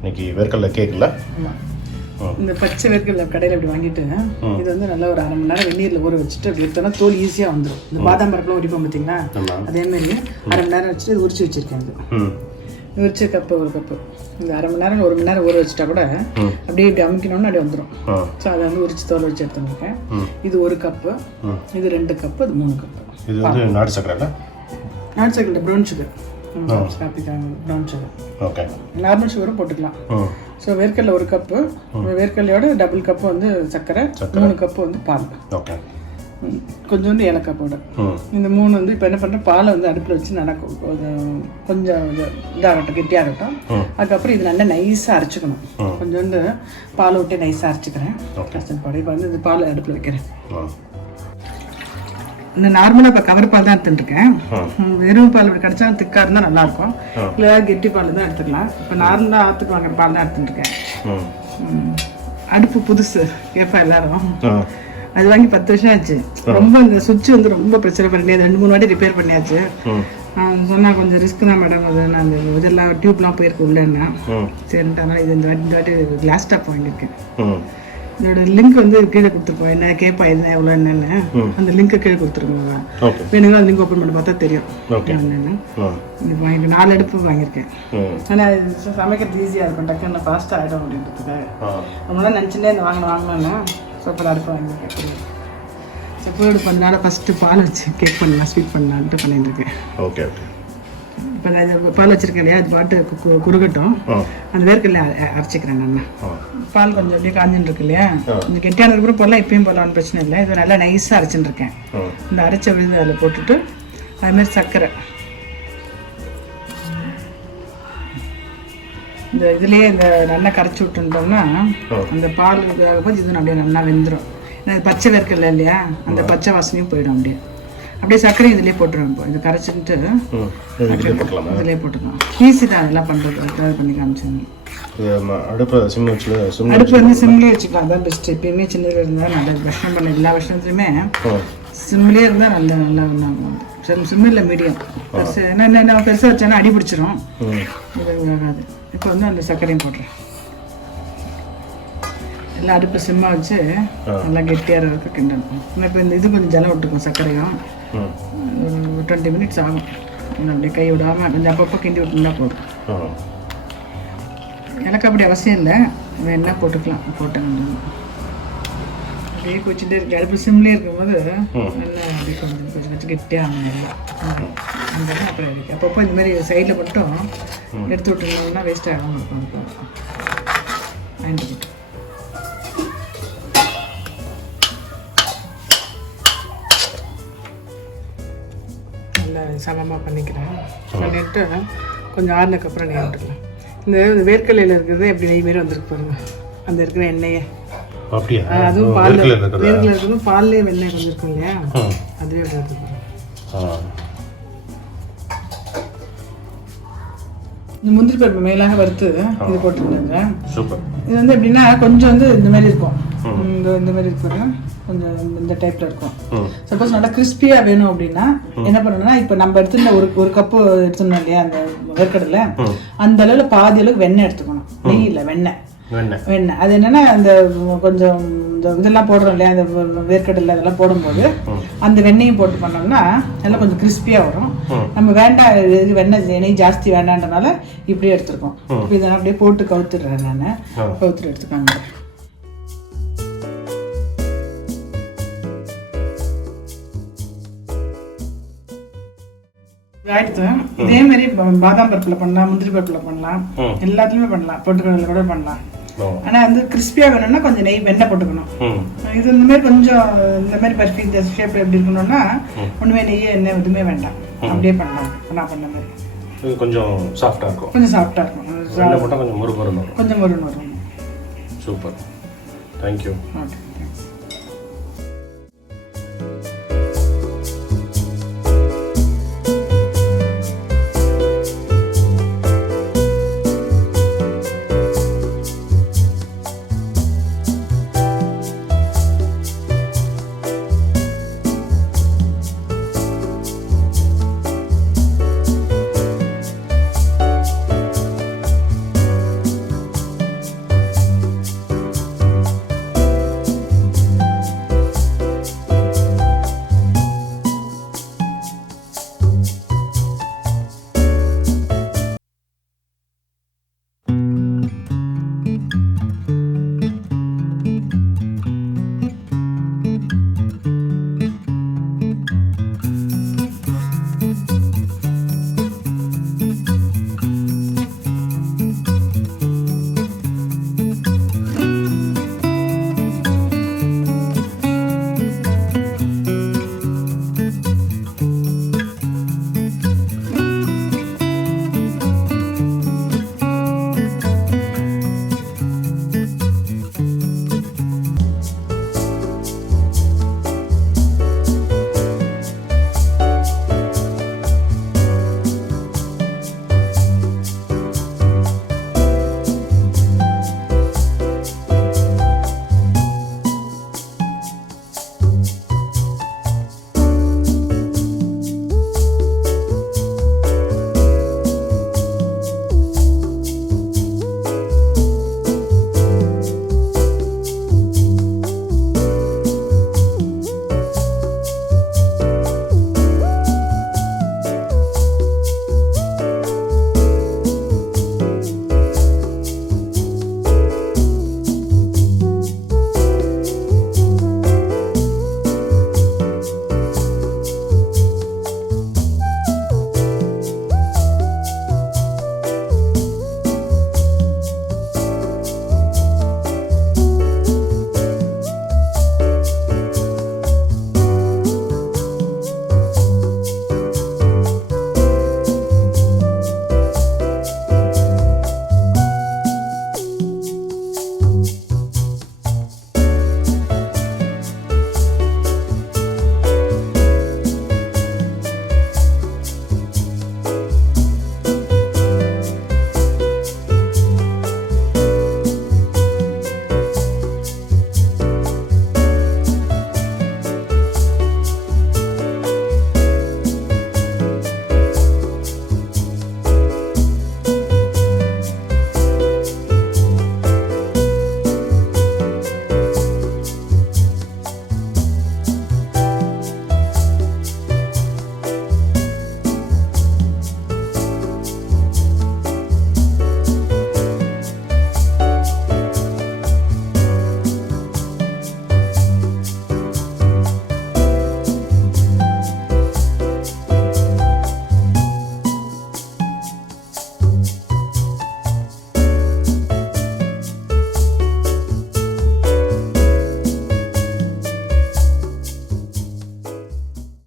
இன்னைக்கு வேர்க்கடலை கேக்ல இந்த பச்சை வேர்க்கடலை கடையில் அப்படி வாங்கிட்டு இது வந்து நல்லா ஒரு 1/2 மணி நேரம் வெந்நீரில் ஊற வச்சுட்டு அப்படி எடுத்தோன்னா தோல் ஈஸியாக வந்துடும். இந்த பாதாம் பருப்புலாம் உரிப்போம் பார்த்தீங்களா, அதேமாதிரி 1/2 மணி நேரம் வச்சுட்டு இது உரிச்சு வச்சுருக்கேன். இது உரிச்ச கப்பு ஒரு கப்பு இந்த 1/2 மணி நேரம் 1 மணி நேரம் ஊற வச்சுட்டா கூட அப்படியே இப்படி அமுக்கணும்னு அப்படி வந்துடும். ஸோ அதை வந்து உரிச்சு தோல் வச்சு எடுத்துருக்கேன். இது 1 கப்பு, இது 2 கப்பு, அது 3 கப்பு. இது வந்து நாட்டு சக்கரை, நாட்டு சக்கரை brown sugar, brown sugar. Okay, normal சுகரும் போட்டுக்கலாம். ஸோ வேர்க்கடலை 1 கப்பு, வேர்க்கடலையோட டபுள் கப்பு வந்து சர்க்கரை, 3 கப்பு வந்து பால். ஓகே, கொஞ்சோண்டு ஏலக்காய் பவுடர். இந்த 3 வந்து இப்போ என்ன பண்ணுறேன், பாலை வந்து அடுப்பில் வச்சு நல்லா கொஞ்சம் இதாகட்டும், கெட்டியாகட்டும். அதுக்கப்புறம் இது நல்லா நைஸாக அரைச்சிக்கணும். கொஞ்சோண்டு பாலை விட்டு நைஸாக அரைச்சிக்கிறேன். Custard powder. இப்போ வந்து இந்த பாலை அடுப்பில் வைக்கிறேன். இந்த நார்மலாக இப்போ கவர் பால் தான் எடுத்துட்டுருக்கேன். வெறும் பால் கிடச்சா திக்காக இருந்தால் நல்லாயிருக்கும். இல்லை கெட்டி பால் தான் எடுத்துக்கலாம். இப்போ நார்மலாக ஆற்றுக்கு வாங்குற பால் தான் எடுத்துட்டுருக்கேன். அடுப்பு புதுசு கேட்பா எல்லாரும். அது வாங்கி 10 வருஷம் ஆச்சு. ரொம்ப இந்த சுவிட்ச் வந்து ரொம்ப பிரச்சனை பண்ணி 2-3 வாட்டி ரிப்பேர் பண்ணியாச்சு. சொன்னால் கொஞ்சம் ரிஸ்க் தான் மேடம், அது நான் அந்த இதெல்லாம் டியூப்லாம் போயிருக்கு உள்ளேன்னா சரின்ட்டு. அதனால் இது இந்த வாட்டி கிளாஸ் டாப் வாங்கியிருக்கேன். இதோட லிங்க் வந்து கீழே கொடுத்துருப்போம். என்ன கேட்பா என்ன எவ்வளோ என்னன்னு அந்த லிங்க்கை கீழே கொடுத்துருக்கோங்க. வேணுங்க அந்த லிங்க் ஓப்பன் பண்ணி பார்த்தா தெரியும் என்னென்னு. இது வாங்கி 4 அடுப்பு வாங்கியிருக்கேன். ஆனால் சமைக்கிறது ஈஸியாக இருக்கும், டக்குன்னு ஃபாஸ்ட்டாக ஆகிடும் அப்படின்றதுக்காக. நம்மளாம் நினச்சிட்டே இந்த வாங்கணும்னா சூப்பராக இருக்கும் வாங்கியிருக்கேன். ஸோ போய்டு பண்ணனால ஃபஸ்ட்டு பால் வச்சு கேக் பண்ணலாம், ஸ்வீட் பண்ணலான்ட்டு பண்ணிட்டு இருக்கேன். Okay okay. இப்போ நான் பால் வச்சுருக்கேன் இல்லையா, அது பாட்டு குறுகட்டும். அந்த வேர்க்கடலை அரைச்சிக்கிறேன். நான் பால் கொஞ்சம் அப்படியே காஞ்சின்னு இருக்கு இல்லையா, கொஞ்சம் கெட்டியான கூட போடலாம், இப்பயும் போடலாம்னு பிரச்சனை இல்லை. இது நல்லா நைஸாக அரைச்சின்னு இருக்கேன். இந்த அரைச்ச விழுந்து அதில் போட்டுட்டு அதுமாதிரி சர்க்கரை இந்த இதுலேயே இந்த நல்லா கரைச்சி விட்டுட்டோம்னா அந்த பால் போது இது அப்படியே நல்லா வெந்துடும். ஏன்னா பச்சை வேர்க்கடலை இல்லையா, அந்த பச்சை வாசனையும் போயிடும். அப்படியே சர்க்கரையும் இதுலேயே போட்டுருவோம். இப்போ இது கரைச்சிட்டு இதுலேயே போட்டுக்கலாம். ஈஸி தான் அதெல்லாம் பண்ணுறது. அதுக்காக பண்ணி காமிச்சாங்க. அடுப்பு வந்து சிம்லேயே வச்சுக்கலாம், அதான் பெஸ்ட்டு. எப்பயுமே சின்னதாக இருந்தால் நல்லது. விஷம் பண்ண எல்லா விஷயத்துலையுமே சிம்லேயே இருந்தால் நல்லா சிம்மில் மீடியம். பெருசு என்ன பெருசாக வச்சானா அடி பிடிச்சிரும், இது ஆகாது. இப்போ வந்து அந்த சர்க்கரையும் போட்டுறேன். எல்லாம் அடுப்பு சிம்மாக வச்சு நல்லா கெட்டியாக இருக்க கிண்டணும். இப்போ இந்த இது கொஞ்சம் ஜலம் விட்டுக்கும், சர்க்கரையும் ஒரு 20 மினிட்ஸ் ஆகும். அப்படியே கை விடாமல் கொஞ்சம் அப்பப்போ கிண்டி விட்டுருந்தா போதும். எனக்கு அப்படி அவசியம் இல்லை, வேணா போட்டுக்கலாம். போட்டேன் அப்படியே கொச்சிட்டே இருக்கு. அடுப்பு சிம்லேயே இருக்கும்போது நல்லா அப்படியே கொஞ்சம் கெட்டியாக அந்த அப்புறம் இருக்கு. அப்பப்போ இந்த மாதிரி சைடில் மட்டும் எடுத்து விட்டுருந்தோம்னா வேஸ்ட் ஆகாமல் இருக்கும். வாங்கிட்டு போட்டு நல்லா சமமாக பண்ணிக்கிறேன். பண்ணிட்டு கொஞ்சம் ஆறுனதுக்கப்புறம் நெய் விட்டுக்கலாம். இந்த வேர்க்கடலையில் இருக்கிறது எப்படி நெய் மாரி வந்துருக்கு பாருங்க, அந்த இருக்கிற எண்ணெயே. அதுவும் பால் வேர்க்கடலை இருக்கிறதும் பால்லேயே வெண்ணெய் கொஞ்சம் இருக்கும் இல்லையா, அதுவே எடுத்து இந்த முந்திரி பருப்பு மேலாக வறுத்து இது போட்டுருந்தாங்க. இது வந்து எப்படின்னா கொஞ்சம் வந்து இந்த மாதிரி இருக்கும், இந்த மாதிரி இருப்பாங்க, கொஞ்சம் இந்த டைப்ல இருக்கும். சப்போஸ் நல்லா கிறிஸ்பியா வேணும் அப்படின்னா என்ன பண்ணணும்னா, இப்போ நம்ம எடுத்துருந்த ஒரு கப்பு எடுத்துருந்தோம் இல்லையா அந்த வேர்க்கடலை, அந்த அளவுல பாதி அளவுக்கு வெண்ணெய் எடுத்துக்கணும். நெய் இல்லை, வெண்ணெய். அது என்னன்னா அந்த கொஞ்சம் இந்த இதெல்லாம் போடுறோம் இல்லையா, அந்த வேர்க்கடலை அதெல்லாம் போடும்போது அந்த வெண்ணெயும் போட்டு பண்ணோம்னா நல்லா கொஞ்சம் கிறிஸ்பியா வரும். நம்ம வேண்டாம் வெண்ணெய் நெய் ஜாஸ்தி வேண்டான்றனால இப்படியே எடுத்துருக்கோம். இதை அப்படியே போட்டு கவுத்துடுறேன். நான் கவுத்துட்டு எடுத்துக்காங்க. இதே மாதிரி பாதாம் பருப்புல பண்ணலாம், முந்திரி பருப்புல பண்ணலாம், எல்லாத்துலயுமே பண்ணலாம், பொட்டுக்கடலை கூட பண்ணலாம். ஆனா வந்து கிறிஸ்பியா வேணும்னா கொஞ்சம் நெய் வெண்ணெய் போட்டுக்கணும். இது இந்த மாதிரி கொஞ்சம் இந்த மாதிரி பர்ஃபி இந்த ஷேப்ல எப்படி இருக்கணும்னா ஒண்ணுமே நெய் எண்ணெய் எதுவுமே வேண்டாம், அப்படியே பண்ணலாம். நான் பண்ண மாதிரி கொஞ்சம் சாஃப்டா இருக்கும், கொஞ்சம் சாஃப்டா இருக்கும். கொஞ்சம் மொறு மொறு வரும். கொஞ்சம் மொறு வரும். Super, thank you. ஓகே.